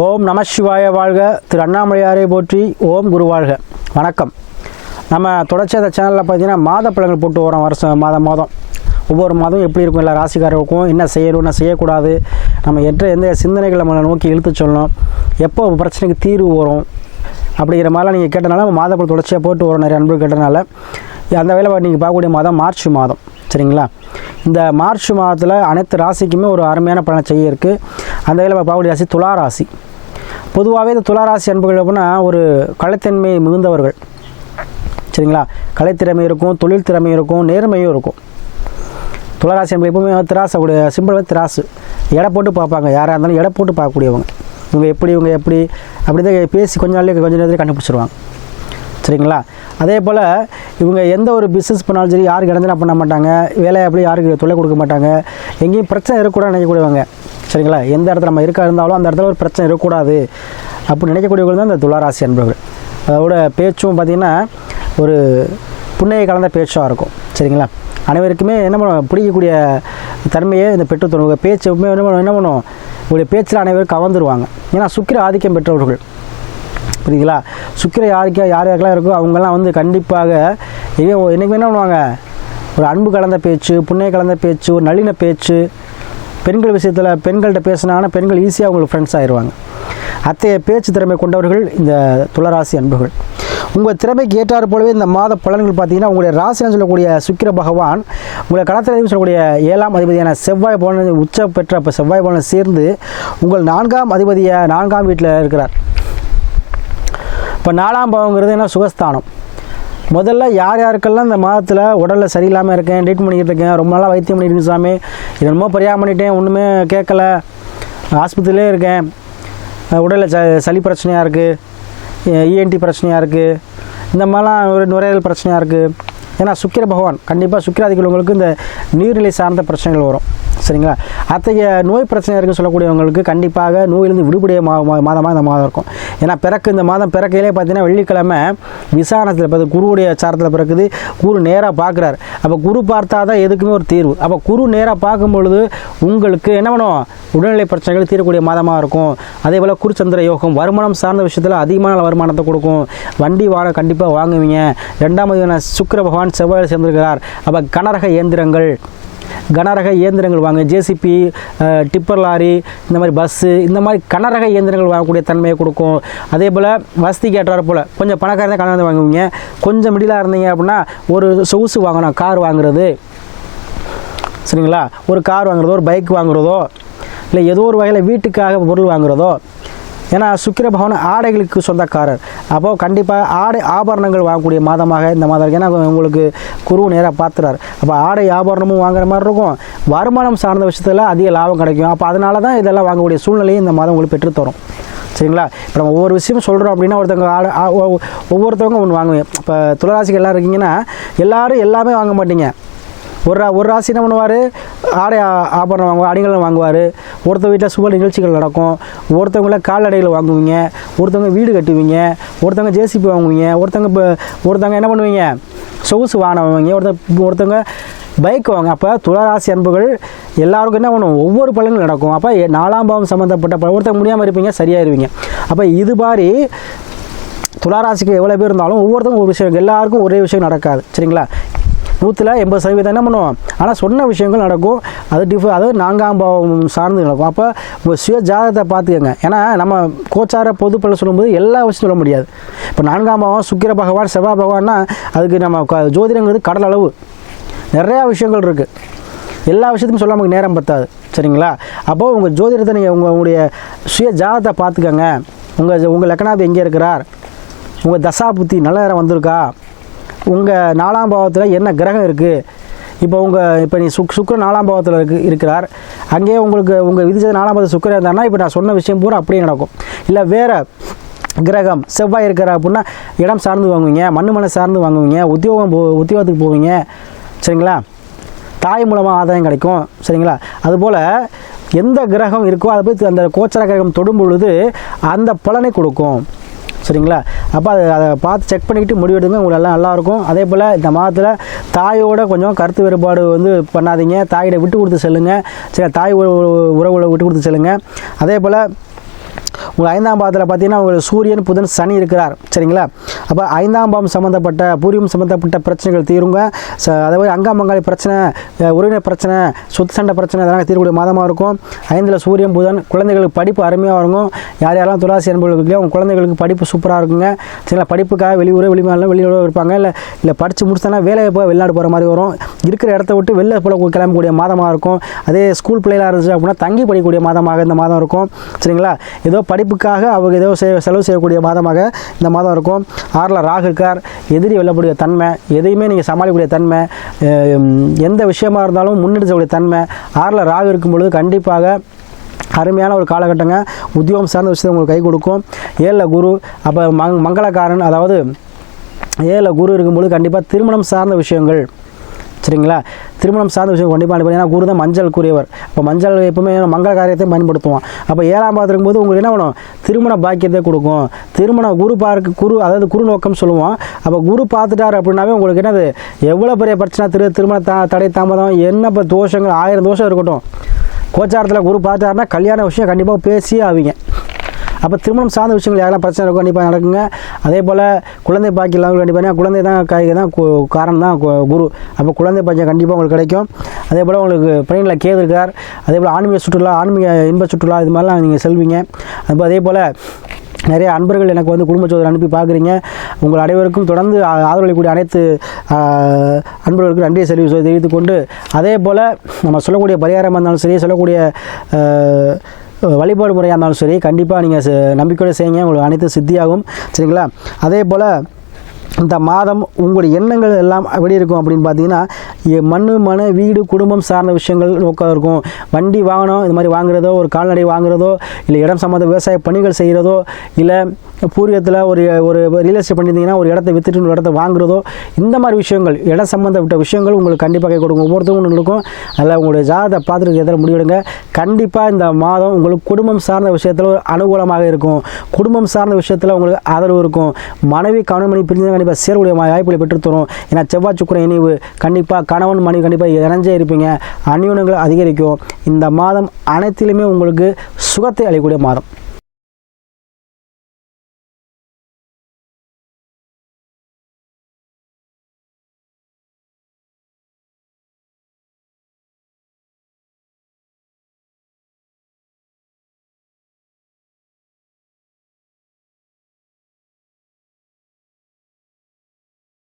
ஓம் நம சிவாய வாழ்க. திரு அண்ணாமலையாரை போற்றி. ஓம் குரு வாழ்க. வணக்கம். நம்ம தொடர்ச்சியாக அந்த சேனலில் பார்த்தீங்கன்னா மாத பலன்கள் போட்டு வரோம். வருஷம் மாதம் ஒவ்வொரு மாதம் எப்படி இருக்கும், எல்லா ராசிக்காரருக்கும் என்ன செய்யணும், என்ன செய்யக்கூடாது, நம்ம எந்த சிந்தனைகள் நம்மளை நோக்கி இழுத்து சொல்லணும், எப்போ பிரச்சனைக்கு தீர்வு வரும் அப்படிங்கிற மாதிரிலாம் நீங்கள் கேட்டனால மாத பலன் தொடர்ச்சியாக போட்டு வரோம். நிறைய அன்பு கேட்டனால அந்த வேலை நீங்கள் பார்க்கக்கூடிய மாதம் மார்ச் மாதம். சரிங்களா? இந்த மார்ச் மாதத்தில் அனைத்து ராசிக்குமே ஒரு அருமையான பலனை செய்ய இருக்குது. அந்த வேலை பார்க்கக்கூடிய ராசி துலா ராசி. பொதுவாகவே இந்த துலா ராசி அன்புகள் அப்படின்னா ஒரு கலைத்தன்மை மிகுந்தவர்கள். சரிங்களா? கலைத்திறமை இருக்கும், தொழில் திறமை இருக்கும், நேர்மையும் இருக்கும். துளாராசி அன்பு எப்பவுமே திராசு, அவருடைய சிம்பிள் திராசு. எடை போட்டு பார்ப்பாங்க. யாராக இருந்தாலும் எடை போட்டு பார்க்கக்கூடியவங்க. இவங்க எப்படி அப்படி தான் பேசி கொஞ்ச நேரத்தில் கண்டுபிடிச்சிருவாங்க. சரிங்களா? அதே போல் இவங்க எந்த ஒரு பிஸ்னஸ் பண்ணாலும் சரி, யாருக்கு இடத்துல பண்ண மாட்டாங்க, வேலையை அப்படி யாருக்கு தொல்லை கொடுக்க மாட்டாங்க, எங்கேயும் பிரச்சனை இருக்கக்கூடாது நினைக்கக்கூடியவங்க. சரிங்களா? எந்த இடத்துல நம்ம இருந்தாலும் அந்த இடத்துல ஒரு பிரச்சனை இருக்கக்கூடாது அப்படின்னு நினைக்கக்கூடியவர்கள் தான் இந்த துளாராசி அன்பர்கள். அதோட பேச்சும் பார்த்திங்கன்னா ஒரு புண்ணிய கலந்த பேச்சாக இருக்கும். சரிங்களா? அனைவருக்குமே என்ன பண்ணுவோம், பிடிக்கக்கூடிய தன்மையை இந்த பெற்று பேச்சு என்ன பண்ணுவோம், உங்களுடைய பேச்சில் அனைவரும் கவர்ந்துருவாங்க. ஏன்னா சுக்கிர ஆதிக்கம் பெற்றவர்கள். புரியுதுங்களா? சுக்கிர யாருக்கெல்லாம் இருக்கோ அவங்கெல்லாம் கண்டிப்பாக என்றைக்குமே என்ன பண்ணுவாங்க, ஒரு அன்பு கலந்த பேச்சு, புண்ணிய கலந்த பேச்சு, ஒரு நளின பேச்சு. பெண்கள் விஷயத்தில் பெண்கள்கிட்ட பேசினாங்கன்னா பெண்கள் ஈஸியாக அவங்களுக்கு ஃப்ரெண்ட்ஸ் ஆயிடுவாங்க. அத்தகைய பேச்சு திறமை கொண்டவர்கள் இந்த துளராசி அன்புகள். உங்கள் திறமைக்கு ஏற்றாறு போலவே இந்த மாத பலன்கள் பார்த்தீங்கன்னா உங்களுடைய ராசின்னு சொல்லக்கூடிய சுக்கிர பகவான் உங்களை கடத்திலையும் சொல்லக்கூடிய 7ஆம் அதிபதியான செவ்வாய் பலன் உச்ச பெற்ற அப்போ செவ்வாய் பலனை சேர்ந்து உங்கள் 4ஆம் அதிபதியை 4ஆம் வீட்டில் இருக்கிறார். இப்போ 4ஆம் பாவங்கிறது என்ன, சுகஸ்தானம். முதல்ல யாருக்கெல்லாம் இந்த மாதத்தில் உடலில் சரியில்லாமல் இருக்கேன், ட்ரீட் பண்ணிக்கிட்டு இருக்கேன், ரொம்ப நாளாக வைத்தியம் பண்ணிட்டு சாமி, என்னமோ பரிகாரம் பண்ணிட்டேன், ஒன்றுமே கேட்கல, ஆஸ்பத்திரியிலே இருக்கேன், உடலில் சளி பிரச்சனையாக இருக்குது, இஎன்டி பிரச்சனையாக இருக்குது, இந்த மாதிரிலாம் ஒரு நுரையீரல் பிரச்சனையாக இருக்குது. ஏன்னா சுக்கிர பகவான் கண்டிப்பாக சுக்கிராதிகளுக்கு இந்த நீர்நிலை சார்ந்த பிரச்சனைகள் வரும். சரிங்களா? அத்தகைய நோய் பிரச்சனை இருக்குன்னு சொல்லக்கூடியவங்களுக்கு கண்டிப்பாக நோயிலிருந்து விடுபடைய மாதமாக இந்த மாதம் இருக்கும். ஏன்னா இந்த மாதம் பிறக்கையிலே பார்த்தீங்கன்னா வெள்ளிக்கிழமை விசாரணத்தில் இப்போ குருவுடைய சாரத்தில் பிறக்குது. குரு நேராக பார்க்குறாரு. அப்போ குரு பார்த்தா தான் எதுக்குமே ஒரு தீர்வு. அப்போ குரு நேராக பார்க்கும் பொழுது உங்களுக்கு என்ன பண்ணும், உடல்நிலை பிரச்சனைகள் தீரக்கூடிய மாதமாக இருக்கும். அதே போல் குருச்சந்திர யோகம் வருமானம் சார்ந்த விஷயத்தில் அதிகமான வருமானத்தை கொடுக்கும். வண்டி வாங்க கண்டிப்பாக வாங்குவீங்க. 2ஆம் அதிபதியான சுக்கிர பகவான் செவ்வாயில் சேர்ந்திருக்கிறார். அப்போ கனரக இயந்திரங்கள் வாங்க, ஜேசிபி, டிப்பர் லாரி, இந்த மாதிரி பஸ்ஸு, இந்த மாதிரி கனரக இயந்திரங்கள் வாங்கக்கூடிய தன்மையை கொடுக்கும். அதே போல் வசதிக்கு ஏற்றாறு போல் கொஞ்சம் பணக்காரங்க கனரக வாங்குவீங்க. கொஞ்சம் மிடிலாக இருந்தீங்க அப்படின்னா ஒரு சொகுசு வாங்கணும், கார் வாங்குறது. சரிங்களா? ஒரு கார் வாங்குறதோ, ஒரு பைக் வாங்குறதோ, இல்லை ஏதோ ஒரு வகையில் வீட்டுக்காக பொருள் வாங்குறதோ. ஏன்னா சுக்கிர பகவான் ஆடைகளுக்கு சொந்தக்காரர். அப்போது கண்டிப்பாக ஆடை ஆபரணங்கள் வாங்கக்கூடிய மாதமாக இந்த மாதம் இருக்குது. ஏன்னா உங்களுக்கு குரு நேராக பார்த்துறாரு. அப்போ ஆடை ஆபரணமும் வாங்குற மாதிரி இருக்கும். வருமானம் சார்ந்த விஷயத்தில் அதிக லாபம் கிடைக்கும். அப்போ அதனால தான் இதெல்லாம் வாங்கக்கூடிய சூழ்நிலையும் இந்த மாதம் உங்களுக்கு பெற்றுத்தரும். சரிங்களா? இப்போ நம்ம ஒவ்வொரு விஷயமும் சொல்கிறோம் அப்படின்னா ஒவ்வொருத்தவங்க ஒன்று வாங்குவேன். இப்போ துளராசிக்கு எல்லாம் இருக்கீங்கன்னா எல்லோரும் எல்லாமே வாங்க மாட்டீங்க. ஒரு ராசி என்ன பண்ணுவார், ஆடை ஆபரணம் வாங்குவார், அடிகள் வாங்குவார். ஒருத்தர் வீட்டில் சுப நிகழ்ச்சிகள் நடக்கும். ஒருத்தவங்கள கால்நடைகள் வாங்குவீங்க, ஒருத்தவங்க வீடு கட்டுவீங்க, ஒருத்தவங்க ஜேசிபி வாங்குவீங்க, ஒருத்தவங்க என்ன பண்ணுவீங்க, சொகுசு வாகனம் வாங்குவீங்க, ஒருத்தவங்க பைக் வாங்க. அப்போ துளாராசி அன்புகள் எல்லாருக்கும் என்ன பண்ணுவோம், ஒவ்வொரு பலன்கள் நடக்கும். அப்போ 4ஆம் பாவம் சம்மந்தப்பட்ட ஒருத்தவங்க முடியாமல் இருப்பீங்க, சரியாயிருவீங்க. அப்போ இது மாதிரி துளாராசிக்கு எவ்வளோ பேர் இருந்தாலும் ஒவ்வொருத்தவங்க ஒரு விஷயம், எல்லாருக்கும் ஒரே விஷயம் நடக்காது. சரிங்களா? 100% என்ன பண்ணுவோம், ஆனால் சொன்ன விஷயங்கள் நடக்கும். அது 4ஆம் பாவம் சார்ந்து நடக்கும். அப்போ உங்கள் சுய ஜாதகத்தை பார்த்துக்கங்க. ஏன்னா நம்ம கோச்சார பொது பலன் சொல்லும்போது எல்லா விஷயம் சொல்ல முடியாது. இப்போ 4ஆம் பாவம் சுக்கிர பகவான் செவ்வாய் பகவான்னா அதுக்கு நம்ம ஜோதிடங்கிறது கடல் அளவு நிறையா விஷயங்கள் இருக்குது. எல்லா விஷயத்தையும் சொல்ல நமக்கு நேரம் பத்தாது. சரிங்களா? அப்போது உங்கள் ஜோதிடத்தை நீங்கள் உங்களுடைய சுய ஜாதகத்தை பார்த்துக்கங்க. உங்கள் லக்னாதி எங்கே இருக்கிறார், உங்கள் தசா புத்தி நல்ல நேரம் வந்திருக்கா, உங்கள் 4ஆம் பாவத்தில் என்ன கிரகம் இருக்குது. இப்போ நீ சுக்கிர 4ஆம் பாவத்தில் இருக்கிறார். அங்கேயே உங்கள் விதிச்சது 4ஆம் பாவத்தில் சுக்கிரன் இருந்தாருன்னா இப்போ நான் சொன்ன விஷயம் பூரா அப்படியே நடக்கும். இல்லை வேறு கிரகம் செவ்வாய் இருக்கிற அப்படின்னா இடம் சார்ந்து வாங்குவீங்க, மண்ணை சார்ந்து வாங்குவீங்க, உத்தியோகத்துக்கு போவீங்க. சரிங்களா? தாய் மூலமாக ஆதாயம் கிடைக்கும். சரிங்களா? அதுபோல் எந்த கிரகம் இருக்கோ அதை போய் அந்த கோச்சர கிரகம் தொடும் பொழுது அந்த பலனை கொடுக்கும். சரிங்களா? அப்போ அதை பார்த்து செக் பண்ணிக்கிட்டு முடிவெடுங்க, உங்களுக்கு எல்லாம் நல்லாயிருக்கும். அதே போல் இந்த மாதத்தில் தாயோட கொஞ்சம் கருத்து வேறுபாடு பண்ணாதீங்க. தாயிட விட்டு கொடுத்து செல்லுங்கள். சரி, தாய் உறவுகளை விட்டு கொடுத்து செல்லுங்கள். அதே போல் உங்களுக்கு 5ஆம் பாவத்தில் பார்த்தீங்கன்னா உங்களுக்கு சூரியன் புதன் சனி இருக்கிறார். சரிங்களா? அப்போ 5ஆம் பாவம் சம்மந்தப்பட்ட பூர்வீகம் சம்மந்தப்பட்ட பிரச்சனைகள் தீருங்க. அதாவது அங்காமங்காளி பிரச்சனை, உறவினர் பிரச்சனை, சொத்து சண்டை பிரச்சனை இதெல்லாம் தீரக்கூடிய மாதமாக இருக்கும். 5ல் சூரியன் புதன், குழந்தைகளுக்கு படிப்பு அருமையாக இருக்கும். யார் யாரெல்லாம் துளாசி அன்பர்களுக்கு உங்கள் குழந்தைகளுக்கு படிப்பு சூப்பராக இருக்குங்க. சரிங்களா? படிப்புக்காக வெளியூர் இருப்பாங்க. இல்லை படித்து முடிச்சுனா வேலையை போய் வெளிநாடு போகிற மாதிரி வரும். இருக்கிற இடத்த விட்டு வெளில போல கிளம்பக்கூடிய மாதமாக இருக்கும். அதே ஸ்கூல் பிள்ளைகளாக இருந்துச்சு அப்படின்னா தங்கி படிக்கக்கூடிய மாதமாக இந்த மாதம் இருக்கும். சரிங்களா? ஏதோ படிப்புக்காக அவங்க ஏதோ செலவு செய்யக்கூடிய மாதமாக இந்த மாதம் இருக்கும். 6ல் ராகு இருக்கார். எதிரி வெல்லக்கூடிய தன்மை, எதையுமே நீங்கள் சமாளிக்கக்கூடிய தன்மை, எந்த விஷயமா இருந்தாலும் முன்னெடுக்கக்கூடிய தன்மை 6ல் ராகு இருக்கும் பொழுது கண்டிப்பாக அருமையான ஒரு காலகட்டங்க. உத்தியோகம் சார்ந்த விஷயத்தை உங்களுக்கு கை கொடுக்கும். 7ல் குரு, அப்போ மங்களக்காரன், அதாவது 7ல் குரு இருக்கும்போது கண்டிப்பாக திருமணம் சார்ந்த விஷயங்கள். சரிங்களா? திருமணம் சார்ந்த விஷயம் கண்டிப்பாக ஏன்னா குரு தான் மஞ்சள் கூறியவர். அப்போ மஞ்சள் எப்பவுமே மங்கள காரியத்தையும் பயன்படுத்துவோம். அப்போ 7ஆம் பாவத்தில் இருக்கும்போது உங்களுக்கு என்ன பண்ணும்? திருமண பாக்கியத்தை கொடுக்கும். குரு அதாவது குரு நோக்கம் சொல்லுவோம். அப்போ குரு பார்த்துட்டார் அப்படின்னாவே உங்களுக்கு என்னது எவ்வளோ பெரிய பிரச்சனை, திருமண தடை தாமதம், என்ன தோஷங்கள் 1000 தோஷம் இருக்கட்டும், கோச்சாரத்தில் குரு பார்த்தாருன்னா கல்யாண விஷயம் கண்டிப்பாக பேசியே ஆவீங்க. அப்போ திருமணம் சார்ந்த விஷயங்கள் யாரெல்லாம் பிரச்சனை இருக்கும் கண்டிப்பாக நடக்குங்க. அதே போல் குழந்தை பாக்கியம் இல்லாமல் கண்டிப்பாக குழந்தை தான் காரணம் தான் குரு. அப்போ குழந்தை பாக்கியம் கண்டிப்பாக உங்களுக்கு கிடைக்கும். அதே போல் உங்களுக்கு பிரெயினில் கேது இருக்கார். அதே போல் ஆன்மீக சுற்றுலா, ஆன்மீக இன்ப சுற்றுலா இது மாதிரிலாம் நீங்கள் செல்வீங்க. அதே போல் நிறைய அன்பர்கள் எனக்கு வந்து குடும்ப சோதனை அனுப்பி பார்க்குறீங்க. உங்கள் அனைவருக்கும் தொடர்ந்து ஆதரவளிக்கக்கூடிய அனைத்து அன்பர்களுக்கும் நன்றியை தெரிவித்துக் கொண்டு, அதே போல் நம்ம சொல்லக்கூடிய பரிகாரமாக இருந்தாலும் சரி, சொல்லக்கூடிய வழிபாடு முறையாக இருந்தாலும் சரி, கண்டிப்பாக நீங்கள் நம்பிக்கையோடு செய்யுங்க. உங்களுக்கு அனைத்து சித்தியாகும். சரிங்களா? அதே போல் இந்த மாதம் உங்களுடைய எண்ணங்கள் எல்லாம் எப்படி இருக்கும் அப்படின்னு பார்த்தீங்கன்னா, மன வீடு குடும்பம் சார்ந்த விஷயங்கள் நோக்கம் இருக்கும். வண்டி வாகனம் இது மாதிரி வாங்குறதோ, ஒரு கால்நடை வாங்குறதோ, இல்லை இடம் சம்மந்த விவசாய பணிகள் செய்கிறதோ, இல்லை பூர்வீகத்தில் ஒரு ரியல் எஸ்டேட் பண்ணியிருந்தீங்கன்னா ஒரு இடத்த வித்துட்டு ஒரு இடத்த வாங்குறதோ, இந்த மாதிரி விஷயங்கள் இடம் சம்மந்தப்பட்ட விஷயங்கள் உங்களுக்கு கண்டிப்பாக கை கொடுக்கும். ஒவ்வொருத்தவங்க ஒன்று இருக்கும். அதில் உங்களுடைய ஜாதகத்தை பார்த்துட்டு எதில் முடிவெடுங்க. கண்டிப்பாக இந்த மாதம் உங்களுக்கு குடும்பம் சார்ந்த விஷயத்தில் ஒரு அனுகூலமாக இருக்கும். குடும்பம் சார்ந்த விஷயத்தில் உங்களுக்கு ஆதரவு இருக்கும். மனைவி கணவன் மணி பிரிஞ்சு கண்டிப்பாக சேரக்கூடிய வாய்ப்புகளை பெற்றுத்தரும். ஏன்னா செவ்வாய் சுக்கிரன் இணைவு, கண்டிப்பாக கணவன் மனைவி கண்டிப்பாக இணைஞ்சே இருப்பீங்க. அந்யோன்யங்கள் அதிகரிக்கும். இந்த மாதம் அனைத்திலுமே உங்களுக்கு சுகத்தை அளிக்கக்கூடிய மாதம்.